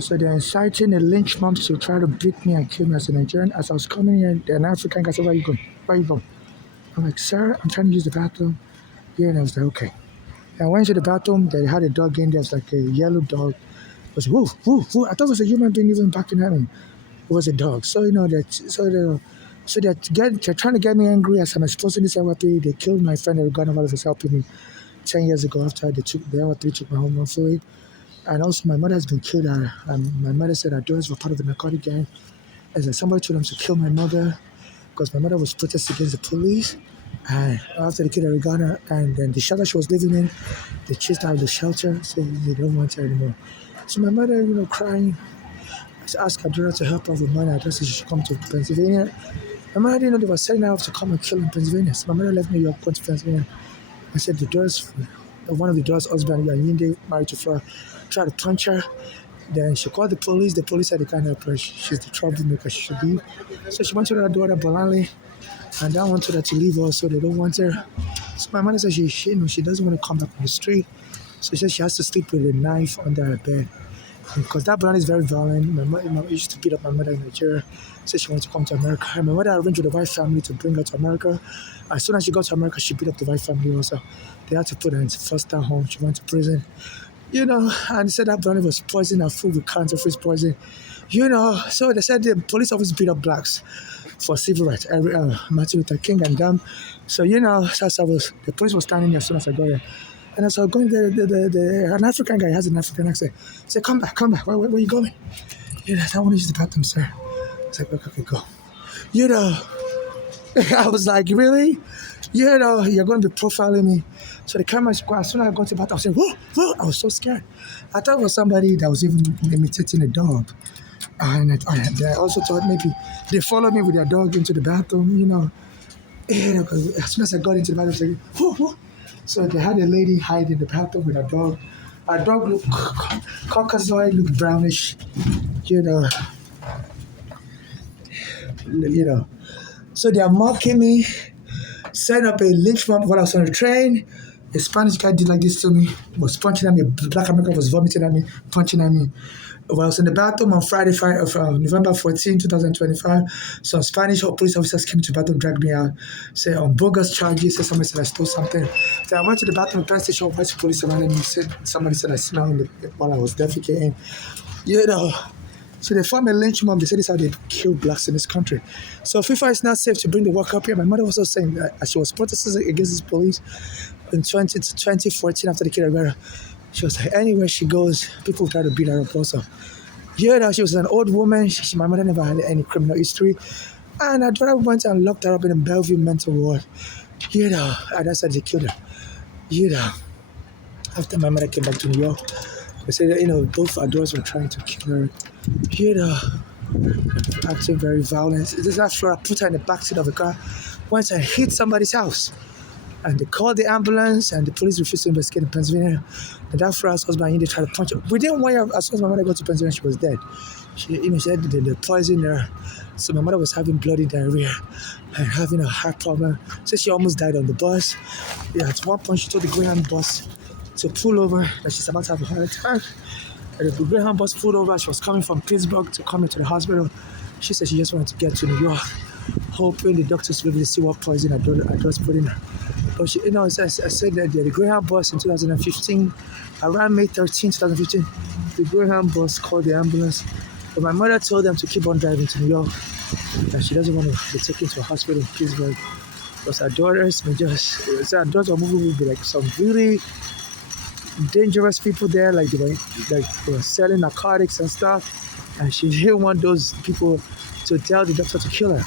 So they're inciting a lynch mob to try to beat me and kill me as a Nigerian. As I was coming here, an African guy said, "Where are you going? Where are you going?" I'm like, "Sir, I'm trying to use the bathroom." Yeah, and I was like, "Okay." And I went to the bathroom. They had a dog in there. It was like a yellow dog. It was woof, woof, woof. I thought it was a human being even backing at me. It was a dog. So they're trying to get me angry as I'm exposing this weapon. They killed my friend that got while was helping me 10 years ago after the other three took my home away. And also my mother has been killed. My mother said her daughters were part of the narcotic gang. As like somebody told them to kill my mother because my mother was protesting against the police. And after they killed Arigana, and then the shelter she was living in, they chased her out of the shelter, so they don't want her anymore. So my mother, crying, asked her daughter to help her with money. I just said she should come to Pennsylvania. My mother didn't know they were setting her up to come and kill in Pennsylvania. So my mother left New York, went to Pennsylvania. I said one of the daughter's husband, Yanyinde, married to Flora, tried to punch her. Then she called the police. The police said they can't help her. She's the troublemaker. She should leave. So she went to her daughter, Bolanle, and that wanted her to leave her, so they don't want her. So my mother said she doesn't want to come back on the street. So she said she has to sleep with a knife under her bed. Because that brand is very violent. My mother used to beat up my mother in Nigeria. Said she wanted to come to America. And my mother arranged with the white family to bring her to America. As soon as she got to America, she beat up the white family also. They had to put her in foster home. She went to prison. And they said that brownie was poisoned her food with cancer free poison. So they said the police always beat up blacks for civil rights. Martin Luther King and them. So, the police was standing there as soon as I got there. And as I was going there, an African guy has an African accent. He said, come back. Where are you going? I want to use the bathroom, sir. I said, okay, go. I was like, really? You're going to be profiling me. So the camera squad, as soon as I got to the bathroom, I was saying, whoa. I was so scared. I thought it was somebody that was even imitating a dog. And I also thought maybe they followed me with their dog into the bathroom, as soon as I got into the bathroom, I was like, whoa. So they had a lady hide in the bathroom with her dog. Her dog looked Caucasoid, looked brownish, you know. So they are mocking me, set up a lynch mob while I was on the train. A Spanish guy did like this to me, was punching at me. A black American was vomiting at me, punching at me. While I was in the bathroom on Friday, November 14, 2025, some Spanish police officers came to the bathroom, dragged me out, said on bogus charges, said somebody said I stole something. So I went to the bathroom, gas station, white police surrounded me, somebody said I smelled while I was defecating. So they formed a lynch mob. They said this is how they kill blacks in this country. So FIFA is not safe to bring the work up here. My mother was also saying that as she was protesting against this police in 2014 after the kid Rivera, she was like, anywhere she goes, people try to beat her up also. She was an old woman. My mother never had any criminal history. And her daughter went and locked her up in a Bellevue mental ward. And that's how they killed her. After my mother came back to New York, they said, both our daughters were trying to kill her. Acting very violent. This is after I put her in the backseat of a car, went and hit somebody's house. And they called the ambulance, and the police refused to investigate in Pennsylvania. And that first husband, they tried to punch her. Within 1 year, as soon as my mother got to Pennsylvania, she was dead. She said they poisoned her. So my mother was having bloody diarrhea and having a heart problem. So she almost died on the bus. At one point, she told the Greyhound bus to pull over, that she's about to have a heart attack. And the Greyhound bus pulled over. She was coming from Pittsburgh to come into the hospital. She said she just wanted to get to New York, hoping the doctors will be able to see what poison her daughter's put in her. But I said that the Greyhound bus in 2015, around May 13, 2015, the Greyhound bus called the ambulance. But my mother told them to keep on driving to New York, that she doesn't want to be taken to a hospital in Pittsburgh. Because her daughters her daughters were moving with like some really dangerous people there, like they were selling narcotics and stuff. And she didn't want those people to tell the doctor to kill her.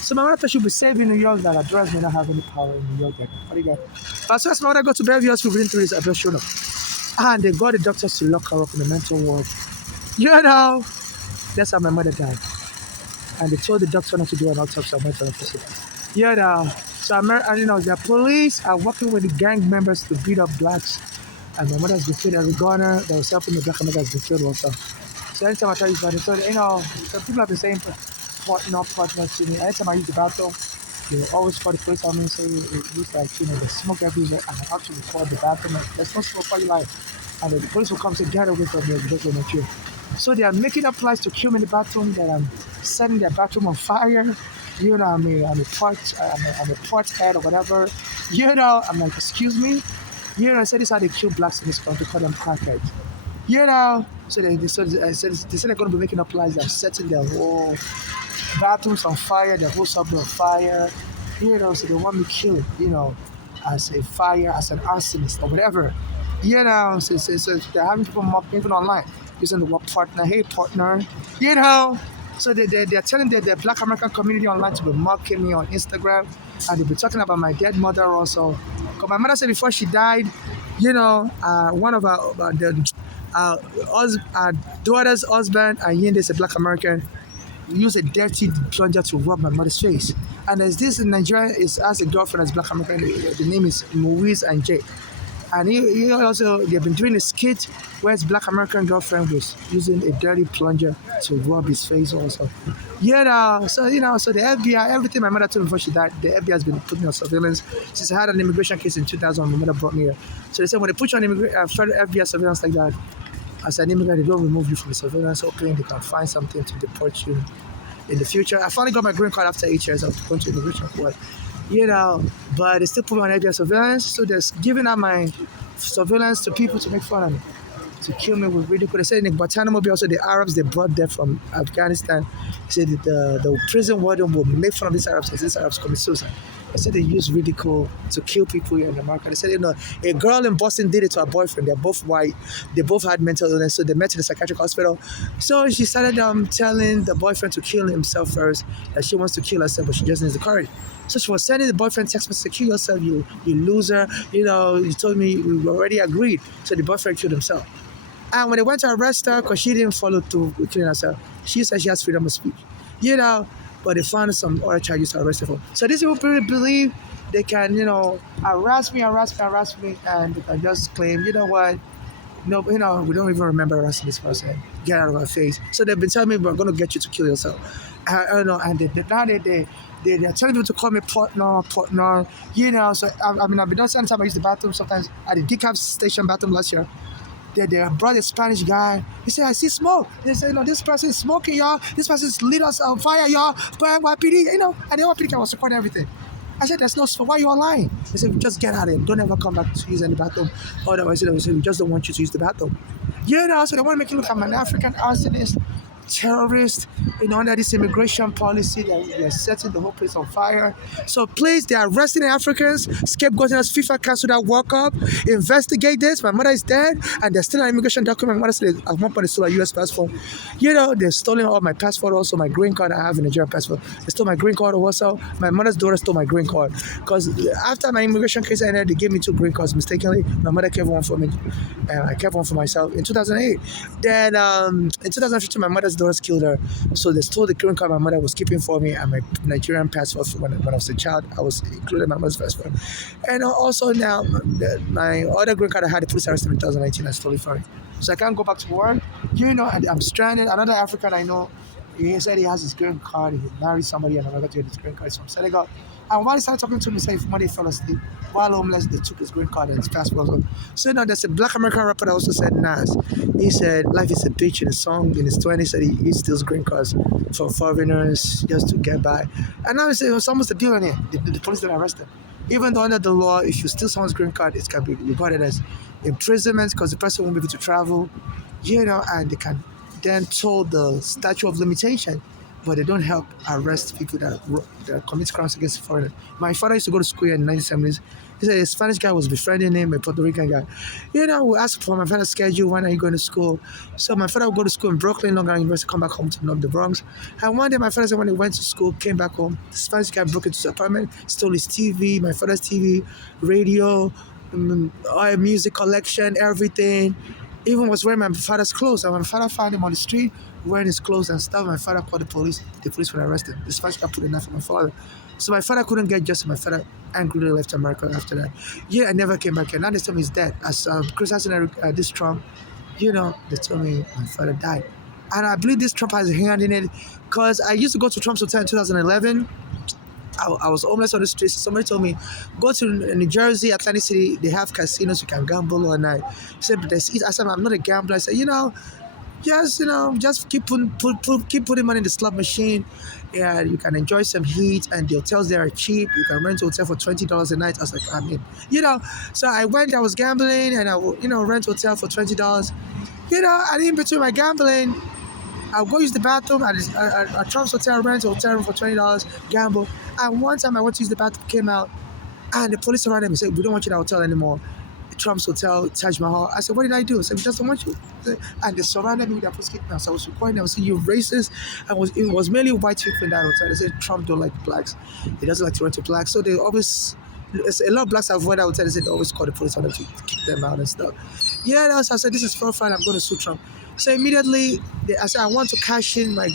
So my mother thought she'd be safe in New York, that her daughters may not have any power in New York. As soon as my mother got to Bellevue Hospital within 3 days, I just showed up. And they got the doctors to lock her up in the mental ward. That's how my mother died. And they told the doctor not to do an autopsy on mental officer. So the police are working with the gang members to beat up blacks. And my mother has been killed. Every gunner that was helping the black America has been killed also. So anytime I tell you about it, so people have been saying partners to me. Anytime I use the bathroom, they always call the police on me and say it looks like the smoke everywhere. And I actually call the bathroom. There's no smoke for your life. And the police will come and say, get away from here because we're not you. So they are making up plans to kill me in the bathroom. That I'm setting their bathroom on fire. I'm a port head or whatever. I'm like, excuse me. I said this is how they kill blacks in this country. Call them crackheads. They said they're going to be making up plans. They're setting their whole bathrooms on fire, the whole suburb on fire. So they want me killed. As a fire, as an arsonist or whatever. So they're having people mock me even online using the word partner. Hey, partner. You know. So they're telling the Black American community online to be mocking me on Instagram, and they'll be talking about my dead mother also. Because my mother said before she died, one of uh, our daughter's husband, and Yende is a Black American, use a dirty plunger to rub my mother's face. And there's this in Nigeria is as a girlfriend as Black American. The name is Moise and Jay. And he also they've been doing a skit where his Black American girlfriend was using a dirty plunger to rub his face also. So the FBI, everything my mother told me before she died, the FBI has been putting me on surveillance since I had an immigration case in 2000. My mother brought me here. So they said when they put you on federal FBI surveillance like that, as an immigrant, they don't remove you from the surveillance, hoping they can find something to deport you in the future. I finally got my green card after 8 years of going to immigration court. But they still put me on FBI surveillance, so they're giving out my surveillance to people to make fun of me, to kill me with ridicule. They said in Guantanamo Bay, also the Arabs they brought there from Afghanistan. They said that the prison warden will make fun of these Arabs as these Arabs commit suicide. They said they use ridicule to kill people here in America. They said, a girl in Boston did it to her boyfriend. They're both white. They both had mental illness, so they met in the psychiatric hospital. So she started telling the boyfriend to kill himself first, that she wants to kill herself, but she just needs the courage. So she was sending the boyfriend text message to kill yourself, you loser. You told me we already agreed. So the boyfriend killed himself. And when they went to arrest her, because she didn't follow through with killing herself, she said she has freedom of speech. But they found some other charges to arrest her for. So these people really believe they can, harass me, and they can just claim, you know what, no, we don't even remember arresting this person. Get out of our face. So they've been telling me we're going to get you to kill yourself. And now they're telling people to call me partner. So I've been done sometimes I use the bathroom sometimes at the decaf station bathroom last year. They brought a Spanish guy. He said, I see smoke. They said, no, this person is smoking, y'all. This person is lit us on fire, y'all. But NYPD, and the NYPD was supporting everything. I said, there's no smoke. Why are you online? They said, just get out of here. Don't ever come back to use any bathroom. Otherwise, they said, we just don't want you to use the bathroom. So they want to make it look like I'm an African arsonist, terrorist, under this immigration policy that they're setting the whole place on fire. So please, they're arresting the Africans, scapegoating us. FIFA canceled that World Cup. Investigate this. My mother is dead, and there's still an immigration document. My mother said at one point they stole a U.S. passport. They've stolen all my passport, also my green card. I have a Nigerian passport. They stole my green card also. My mother's daughter stole my green card because after my immigration case ended, they gave me 2 green cards mistakenly. My mother kept one for me, and I kept one for myself in 2008. Then in 2015, my mother's daughters killed her. So they stole the green card my mother was keeping for me and my Nigerian passport when I was a child. I was included my mother's passport. And also now, my other green card I had, the police arrested me in 2019. I stole it from me. So I can't go back to work. And I'm stranded. Another African I know, he said he has his green card. He married somebody and another to his green card from Senegal. And while he started talking to me, he said if money fell asleep, while homeless, they took his green card and his passport. So now there's a Black American rapper that also said Nas. He said life is a bitch in a song in his 20s. Said he steals green cards from foreigners just to get by. And now he said it's almost a billionaire. The police didn't arrest him. Even though under the law, if you steal someone's green card, it can be regarded as imprisonment because the person won't be able to travel, and they can then toll the statute of limitation, but they don't help arrest people that commit crimes against foreigners. My father used to go to school in the 1970s. He said a Spanish guy was befriending him, a Puerto Rican guy. We asked for my father's schedule, when are you going to school? So my father would go to school in Brooklyn, Long Island University, come back home to the Bronx. And one day my father said when he went to school, came back home, the Spanish guy broke into his apartment, stole his TV, my father's TV, radio, music collection, everything. Even was wearing my father's clothes. And when my father found him on the street wearing his clothes and stuff, my father called the police. The police would arrest him. The Spanish guy put a knife on my father. So my father couldn't get justice. My father angrily left America after that. I never came back here. Now they tell me he's dead. As criticizing this Trump, they told me my father died. And I believe this Trump has a hand in it because I used to go to Trump's hotel in 2011. I was homeless on the streets. Somebody told me, go to New Jersey, Atlantic City. They have casinos. You can gamble all night. He said, but I said, I'm not a gambler. I said, Just just keep putting money in the slot machine, and you can enjoy some heat. And the hotels there are cheap. You can rent a hotel for $20 a night. I was like, I mean, So I went. I was gambling, and rent hotel for $20. And in between my gambling, I'll go use the bathroom at Trump's hotel, rent a hotel room for $20, gamble. And one time I went to use the bathroom, came out, and the police surrounded me and said, "We don't want you in the hotel anymore." Trump's hotel, Taj Mahal. I said, "What did I do?" I said, "We just don't want you." And they surrounded me with their prosecuting. So I was recording. I was saying, "You racist." It was mainly white people in that hotel. They said Trump don't like blacks. He doesn't like to rent to blacks. So they always, a lot of blacks have avoided that hotel. They said they always call the police on them to kick them out and stuff. So I said, "This is for fun. I'm going to sue Trump." So immediately, I said, "I want to cash in my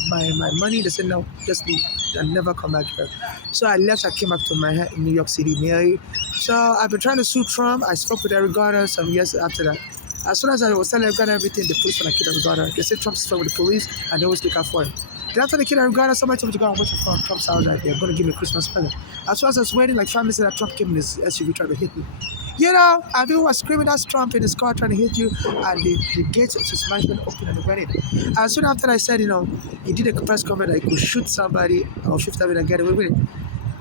money." They said, "No, just leave. And never come back here." So I left. I came back to my in New York City, Mary. So I've been trying to sue Trump. I spoke with Eric Garner some years after that. As soon as I was telling Eric Garner everything, the police were like, "Kid Eric Garner." They said Trump's friend with the police, and they always look out for him. Then after the kid Eric Garner, somebody told me to go and wait for Trump's house. Like, they're going to give me a Christmas present. As soon as I was waiting, like 5 minutes later, Trump came in his SUV trying to hit me. And people were screaming, "That's Trump in his car trying to hit you," and the gates of his mansion opened and he went in. And soon after I said, he did a press conference that he could shoot somebody or Fifth Avenue and get away with it.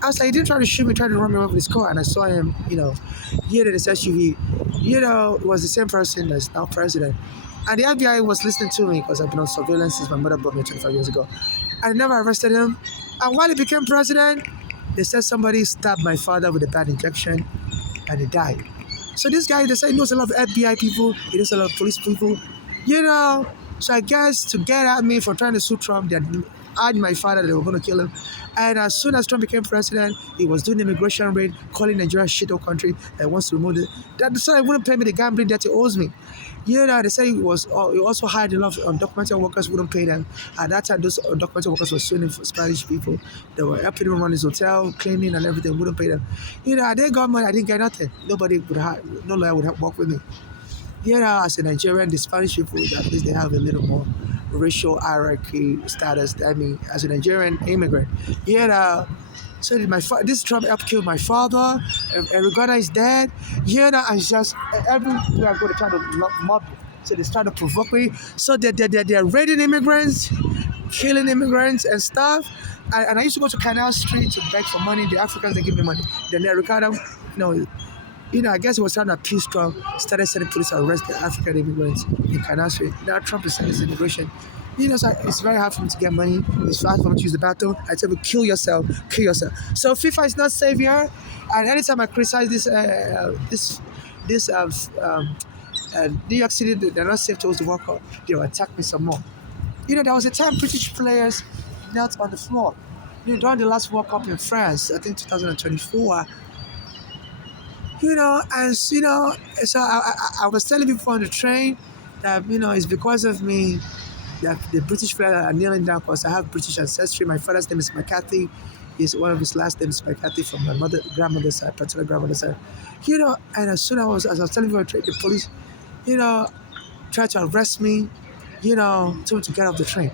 I was like, he didn't try to shoot me, tried to run me over his car, and I saw him, in his SUV. It was the same person that's now president. And the FBI was listening to me because I've been on surveillance since my mother brought me 25 years ago. And they never arrested him. And while he became president, they said somebody stabbed my father with a bad injection and he died. So this guy, they say he knows a lot of FBI people, he knows a lot of police people, So I guess to get at me for trying to sue Trump, they had my father that they were going to kill him. And as soon as Trump became president, he was doing immigration raid, calling Nigeria a shithole country that wants to remove it. So he wouldn't pay me the gambling debt he owes me. They say he also hired a lot of undocumented workers who wouldn't pay them. At that time, those undocumented workers were suing for Spanish people. They were helping him run his hotel, cleaning and everything, wouldn't pay them. I didn't got money, I didn't get nothing. No lawyer would work with me. As a Nigerian, the Spanish people, at least they have a little more racial hierarchy status than me as a Nigerian immigrant. So this Trump helped kill my father. Eric Garner is dead. And it's just everywhere I go, they try to mob. So they try to provoke me. So they're raiding immigrants, killing immigrants and stuff. And I used to go to Canal Street to beg for money. The Africans, they give me money. Then Eric Garner, I guess he was trying to appease Trump, started sending police to arrest the African immigrants in Canal Street. Now Trump is sending his immigration. So it's very hard for me to get money. It's hard for me to use the bathroom. I tell me, kill yourself. So FIFA is not savior. And anytime I criticize this New York City, they're not safe towards the World Cup, they'll attack me some more. There was a time British players knelt on the floor. During the last World Cup in France, I think 2024. So I was telling people on the train that, it's because of me that the British players are kneeling down because I have British ancestry. My father's name is McCarthy. One of his last names is McCarthy from my grandmother's side, paternal grandmother's side. And as soon as I was telling people on the train, the police, tried to arrest me, told me to get off the train,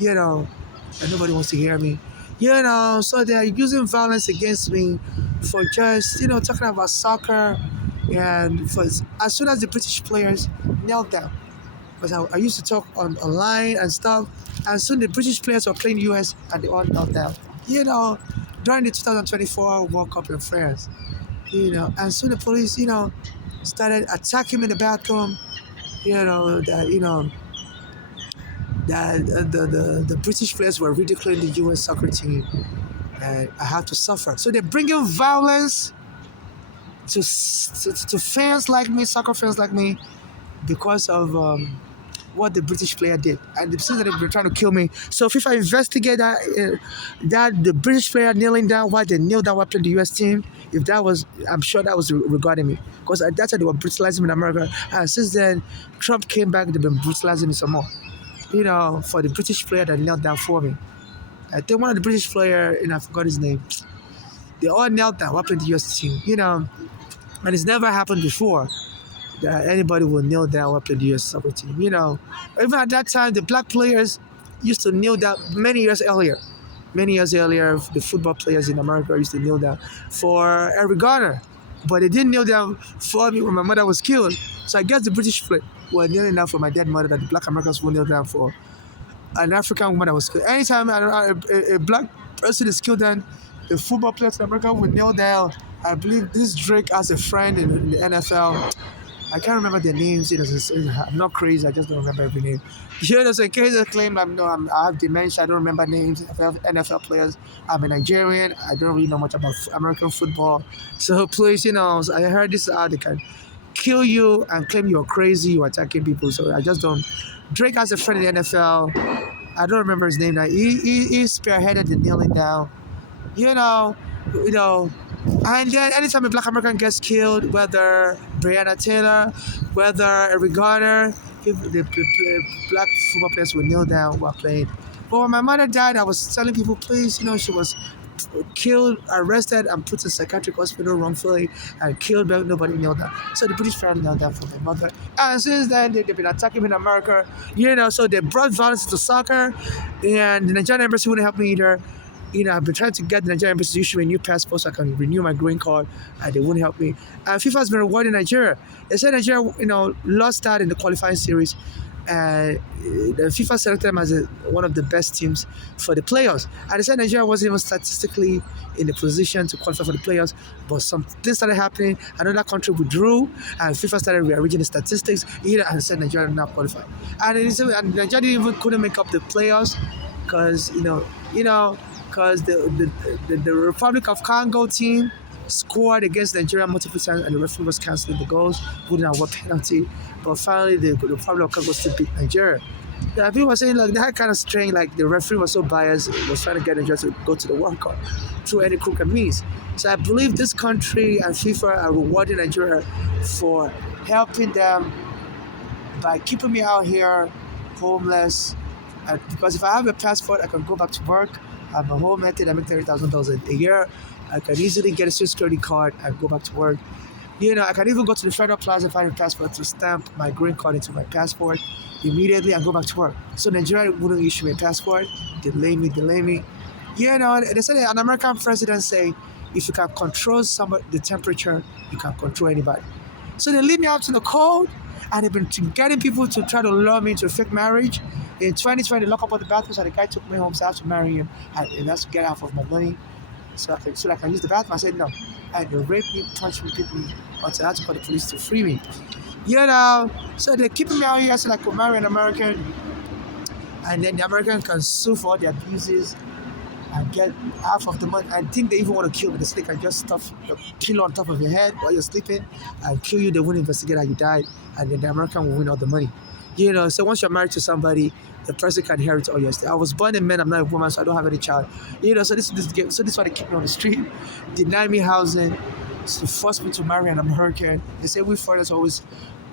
and nobody wants to hear me. So they're using violence against me for just, talking about soccer. And as soon as the British players knelt down, because I used to talk online and stuff, and soon the British players were playing US and they all knelt down. During the 2024 World Cup in France, and soon the police, started attacking me in the bathroom, that the British players were ridiculing the US soccer team, and I had to suffer. So they're bringing violence to fans like me, soccer fans like me, because of what the British player did. And it seems that they were trying to kill me. So FIFA investigate that the British player kneeling down while they kneel down while playing the US team, I'm sure that was regarding me. Because at that time they were brutalizing me in America. And since then, Trump came back, they've been brutalizing me some more. For the British player that knelt down for me. I think one of the British player, I forgot his name. They all knelt down while playing the US team, and it's never happened before that anybody will kneel down while playing the US soccer team, Even at that time, the black players used to kneel down many years earlier. Many years earlier, the football players in America used to kneel down for Eric Garner. But they didn't kneel down for me when my mother was killed. So I guess the British flag were kneeling down for my dead mother, that the black Americans will kneel down for an African woman that was killed. Anytime a black person is killed, then the football players in America will kneel down. I believe this Drake has a friend in the NFL. I can't remember their names. I'm not crazy. I just don't remember every name. So in case I claim I have dementia, I don't remember names of NFL players. I'm a Nigerian. I don't really know much about American football. So please, so I heard this they can kill you and claim you're crazy, you're attacking people. So I just don't. Drake has a friend in the NFL. I don't remember his name now. He spearheaded the kneeling down. You know, you know. And then anytime a black American gets killed, whether Breonna Taylor, whether Eric Garner, the black football players would kneel down while playing. But when my mother died, I was telling people, please, she was killed, arrested, and put in psychiatric hospital wrongfully and killed, but nobody kneeled down. So the British family knelt down for my mother. And since then, they've been attacking me in America, so they brought violence to soccer, and the Nigerian embassy wouldn't help me either. I've been trying to get the Nigerian embassy to issue a new passport so I can renew my green card, and they wouldn't help me. And FIFA has been rewarding Nigeria. They said Nigeria, lost out in the qualifying series, and the FIFA selected them as one of the best teams for the playoffs. And they said Nigeria wasn't even statistically in the position to qualify for the playoffs, but some things started happening. Another country withdrew, and FIFA started rearranging the statistics, and said Nigeria did not qualify. And Nigeria even couldn't make up the playoffs because because the Republic of Congo team scored against Nigeria multiple times, and the referee was cancelling the goals, wouldn't award penalty. But finally, the Republic of Congo still beat Nigeria. Yeah, people were saying like that kind of strange, like the referee was so biased, was trying to get Nigeria to go to the World Cup through any crooked means. So I believe this country and FIFA are rewarding Nigeria for helping them by keeping me out here homeless. Because if I have a passport, I can go back to work. I'm a home method. I make $30,000 a year. I can easily get a social security card and go back to work. I can even go to the Federal Plaza and find a passport to stamp my green card into my passport immediately and go back to work. So Nigeria wouldn't issue me a passport. Delay me. They said an American president say, if you can control the temperature, you can control anybody. So they leave me out in the cold, and they've been getting people to try to lure me into a fake marriage. In 2020, they lock up all the bathrooms, and the guy took me home, so I have to marry him, and that's to get half of my money, so I can use the bathroom. I said no, and they raped me, punched me, beat me, until I had to call the police to free me. So they're keeping me out here so I could marry an American, and then the American can sue for all the abuses and get half of the money. I think they even want to kill me. They can just stuff a pillow on top of your head while you're sleeping and kill you. They won't investigate how you died, and then the American will win all the money. So once you're married to somebody, the person can inherit all your estate. I was born a man, I'm not a woman, so I don't have any child. So this is why they keep me on the street, deny me housing, to force me to marry an American. They say we foreigners always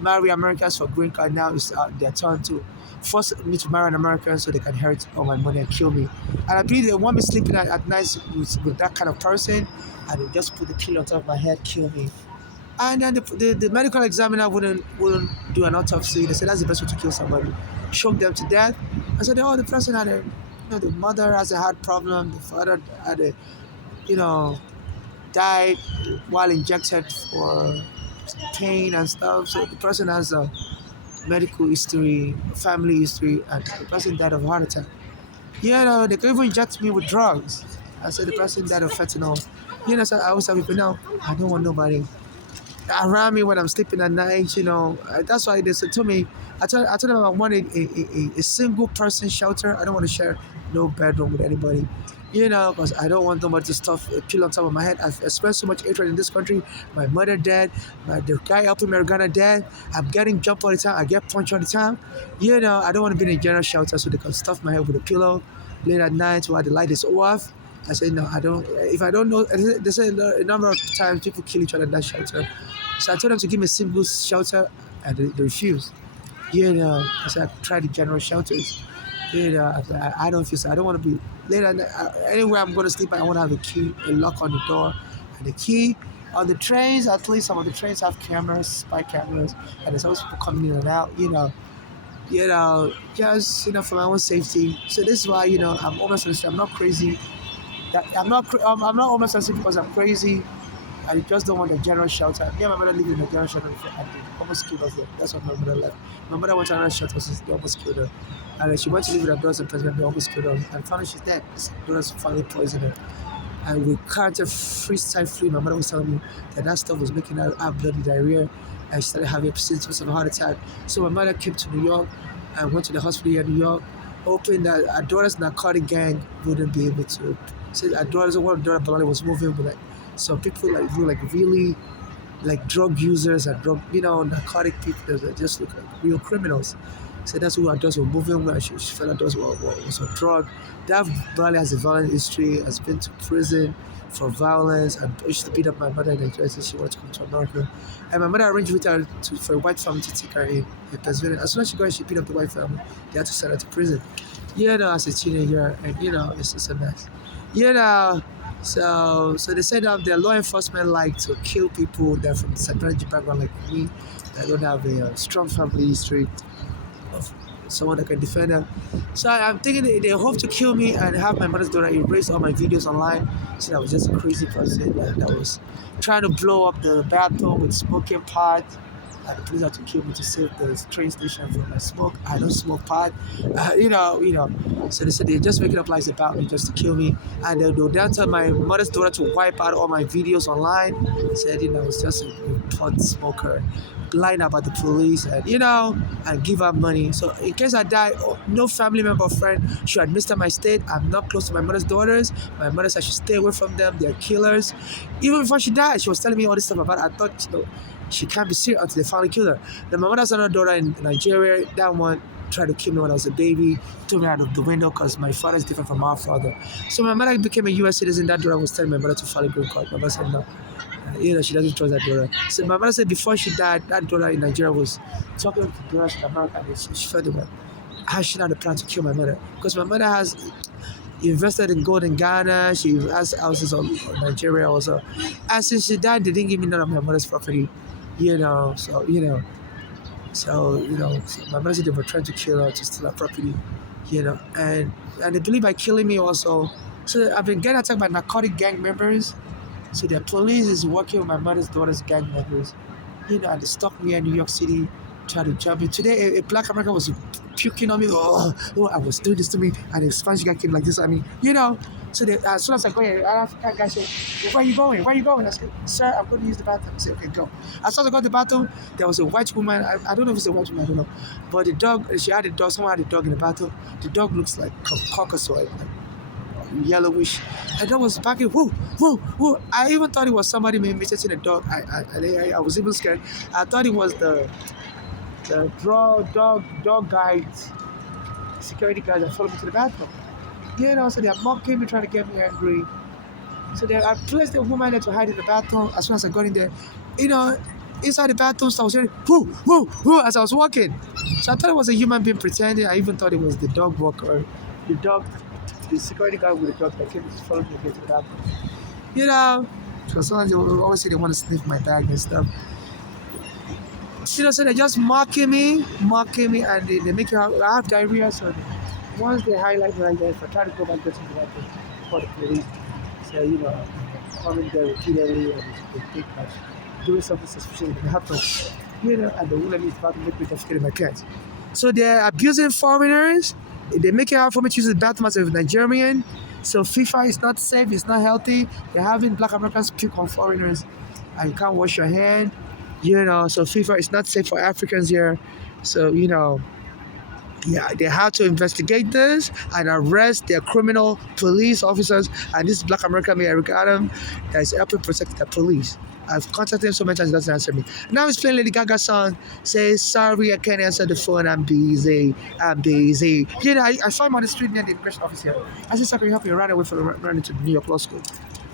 marry Americans for green card. Now it's their turn to force me to marry an American so they can inherit all my money and kill me. And I believe they want me sleeping at night with that kind of person, and they just put the pillow on top of my head, kill me. And then the medical examiner wouldn't do an autopsy. They said that's the best way to kill somebody. Choke them to death. I said, the person had the mother has a heart problem. The father had died while injected for pain and stuff. So the person has a medical history, family history, and the person died of a heart attack. They could even inject me with drugs. I said the person died of fentanyl. So I always tell people, no, I don't want nobody around me when I'm sleeping at night. That's why they said to me, I told them I want a single person shelter. I don't want to share no bedroom with anybody, because I don't want nobody to stuff a pillow on top of my head. I've experienced so much hatred in this country. My mother dead, the guy helping me Ghana dead. I'm getting jumped all the time. I get punched all the time. I don't want to be in a general shelter so they can stuff my head with a pillow late at night while the light is off. I said, no, I don't. If I don't know, they say a number of times people kill each other in that shelter. So I told them to give me a single shelter, and they refused. I said I tried the general shelters. I don't feel so. I don't want to be late at night. Anywhere I'm going to sleep, I want to have a key, a lock on the door, and a key. On the trains, at least some of the trains have cameras, spy cameras, and there's always people coming in and out. Just for my own safety. So this is why I'm almost on the street. I'm not crazy. I'm not almost on the street because I'm crazy. I just don't want a general shelter. Me and my mother lived in a general shelter before, and they almost killed us there. That's what my mother left. My mother went to another shelter, so they almost killed her. And then she went to live with her daughters in Pennsylvania, they almost killed her. And finally she's dead. Her daughters finally poisoned her. And we can't freestyle flu. My mother was telling me that stuff was making her have bloody diarrhea. And she started having symptoms of a heart attack. So my mother came to New York and went to the hospital here in New York, hoping that her daughter's narcotic gang wouldn't be able to. So her daughter's one daughter Balali was moving with like some people like who like really like drug users and narcotic people that just look like real criminals. So that's who our daughters were moving with. She felt her daughters was a drug. That Bali has a violent history, has been to prison for violence, and used to beat up my mother in Nigeria since she wanted to come to America. And my mother arranged with her for a white family to take her in Pennsylvania. As soon as she got, she beat up the white family. They had to send her to prison. As a teenager, and it's just a mess. So they said that their law enforcement like to kill people that are from the psychology background like me, that don't have a strong family history of someone that can defend them. So I'm thinking they hope to kill me and have my mother's daughter erase all my videos online. So I was just a crazy person that was trying to blow up the bathroom with smoking pot. And the police had to kill me to save the train station from my smoke. I don't smoke pot, So they said they're just making up lies about me just to kill me. And they'll then tell my mother's daughter to wipe out all my videos online. Said, it's just a pot smoker. Lying about the police and give her money. So in case I die, no family member or friend should administer my state. I'm not close to my mother's daughters. My mother said I should stay away from them. They're killers. Even before she died, she was telling me all this stuff about it. I thought, she can't be serious until they finally kill her. Then my mother's another daughter in Nigeria. That one tried to kill me when I was a baby, threw me out of the window because my father is different from our father. So my mother became a U.S. citizen. That daughter was telling my mother to file a green card. My mother said no. She doesn't trust that daughter. So my mother said before she died, that daughter in Nigeria was talking to the daughter in America, and she felt about how she had a plan to kill my mother. Because my mother has invested in gold in Ghana, she has houses in Nigeria also. And since she died, they didn't give me none of my mother's property. So my mother said they were trying to kill her to steal her property, and they believe by killing me also. So I've been getting attacked by narcotic gang members. So the police is working with my mother's daughter's gang members, and they stopped me in New York City, tried to jump me. Today, a black American was puking on me. I was doing this to me, and the Spanish guy came like this at me, So as soon as I go here, African guy said, "Where are you going? Where are you going?" I said, "Sir, I'm going to use the bathroom." I said, "Okay, go." As soon as I got to the bathroom, there was a white woman. I don't know if it's a white woman, I don't know. But the dog, she had a dog. Someone had a dog in the bathroom. The dog looks like Caucasoid, yellowish. And dog was barking, whoo, whoo, whoo. I even thought it was somebody imitating a dog. I was even scared. I thought it was the dog guide, security guys that followed me to the bathroom. So they're mocking me, trying to get me angry. So I placed the woman there to hide in the bathroom. As soon as I got in there, inside the bathroom, so I was hearing whoo, whoo, whoo as I was walking. So I thought it was a human being pretending. I even thought it was the dog walker, the security guy with the dog that came to follow me to the bathroom. So sometimes they will always say they want to sniff my bag and stuff. So they're just mocking me, and they make you I have diarrhea. So once they highlight me right there, if I try to go back to the bathroom for the police, so coming there repeatedly and they think that doing something suspicious will happen, and they will let me back and make me defecate in my pants. So they're abusing foreigners. They make it hard for me to use the bathroom as a Nigerian. So FIFA is not safe, it's not healthy. They're having black Americans puke on foreigners and you can't wash your hand. So FIFA is not safe for Africans here. So, they have to investigate this and arrest their criminal police officers. And this black American man, Eric Adam, that is helping protect the police. I've contacted him so many times, he doesn't answer me. Now he's playing Lady Gaga song, says, "Sorry, I can't answer the phone, I'm busy. I saw him on the street near the immigration office here. I said, "Sir, can you help me run away from running to New York Law School?"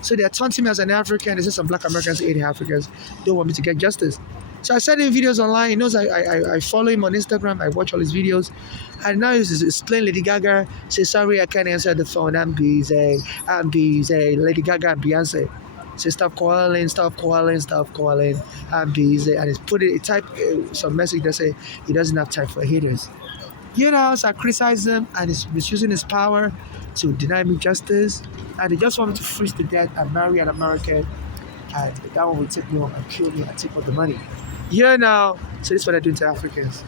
So they're taunting me as an African. They say some black Americans hate Africans, don't want me to get justice. So I sent him videos online. He knows I follow him on Instagram. I watch all his videos. And now he's playing Lady Gaga. Say, "Sorry, I can't answer the phone. I'm busy. Lady Gaga and Beyonce. Say, stop calling. I'm busy." And he typed some message that say he doesn't have time for haters. So I criticize him and he's misusing his power to deny me justice. And they just want me to freeze to death and marry an American. and that one will take me home and kill me and take all the money. Yeah, now, so this is what I do to Africans.